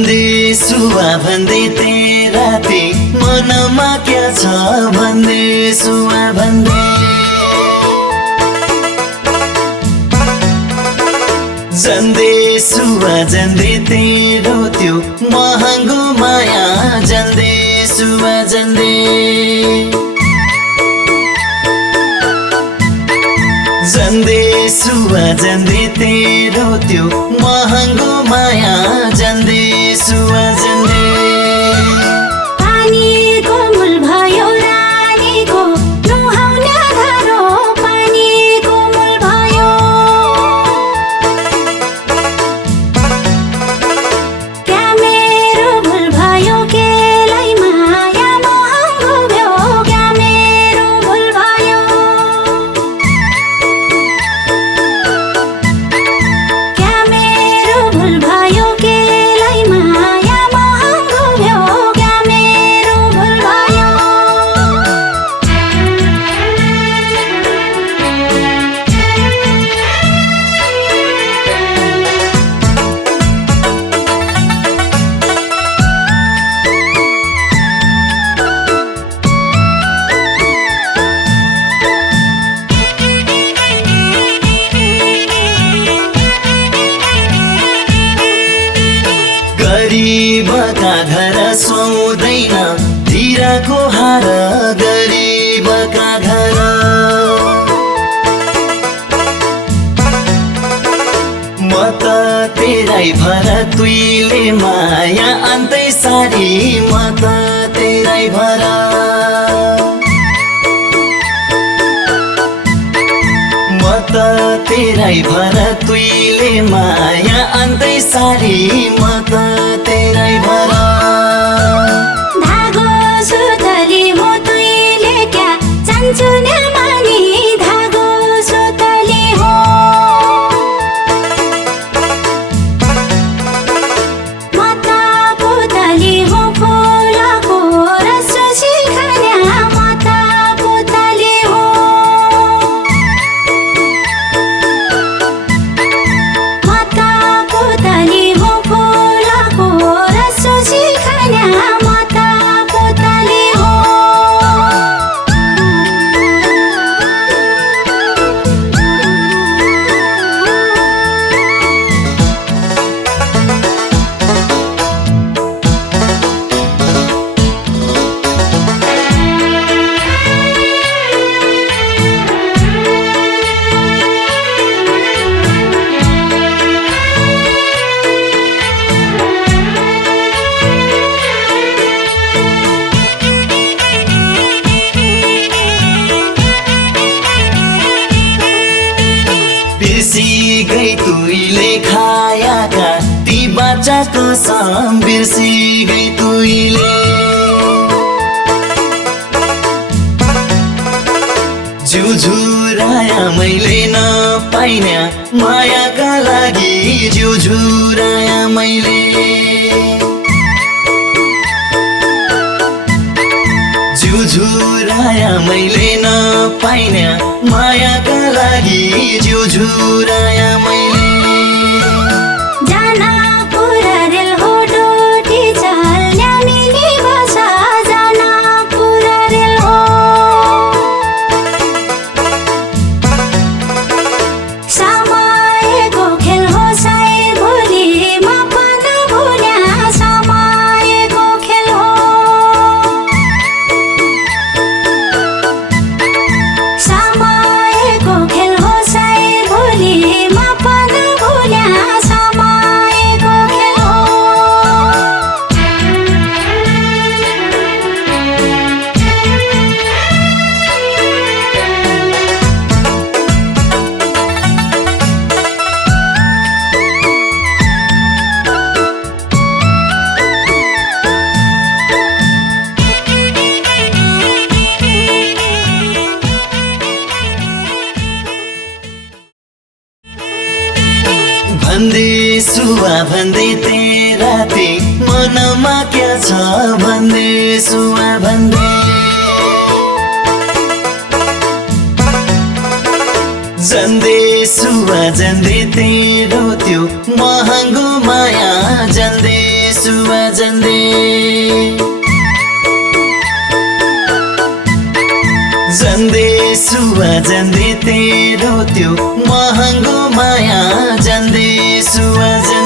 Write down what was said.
भन्दैछु भन्दै राति मनमा क्या छ भन्दैछु भन्दै जान्दैछु जान्दै तेरो त्यो महँगो माया जान्दैछु जान्दै जान्दैछु जान्दै तेरो त्यो महँगो माया जान्दैछु जान्दै पानीको मूल भयो रानीको नुहाउने धारो पानीको मूल भयो क्या मेरो भुल भयो केलाई माया महँगो भयो क्या मेरो भुल भयो क्या मेरो भुल भयो केलाई माया महँगो भयो क्या मेरो भुल भयो गरीबका घर सुँदैन हिराको हार गरीबका घर म त तेरै भर तुइले माया अन्तै सारी म त तेरै भर म त तेरै भर तुइले माया अन्तै सारी म त तेरै भर धागो सुतली हो तुइले क्या चाहन्छु नि मानी धागो सुतली हो म त पुतली हो फुलको रस शिखाने म त पुतली हो म त पुतली हो फुलको रस शिखाने म त पुतली हो बिर्सी गई तुइले खायाका ती बाचाको कसम बिर्सी गई तुइले जुझुराया मैले नपाइन्या मायाका लागि जुझुराया मैले जुझुराया मैले नपाइन्या मायाका लागि जुझुराया मैले जाना पुरा रेल हो डोटी चल्ने मिली बसा जाना पुरा रेल हो समयको खेल हो सायद भोलि म पनि भुल्या समयको खेल हो समयको खेल हो सायद भोलि म पनि भुल्या समयको खेल हो भन्दैछु भन्दै राति मनमा क्या छ भन्दैछु भन्दै जान्दैछु जान्दै तेरो त्यो महँगो माया जान्दै सुवा जन्दे जन्दे सुवा जन्दे तेरो त्यो महँगो माया जन्दे सुवा जन्दे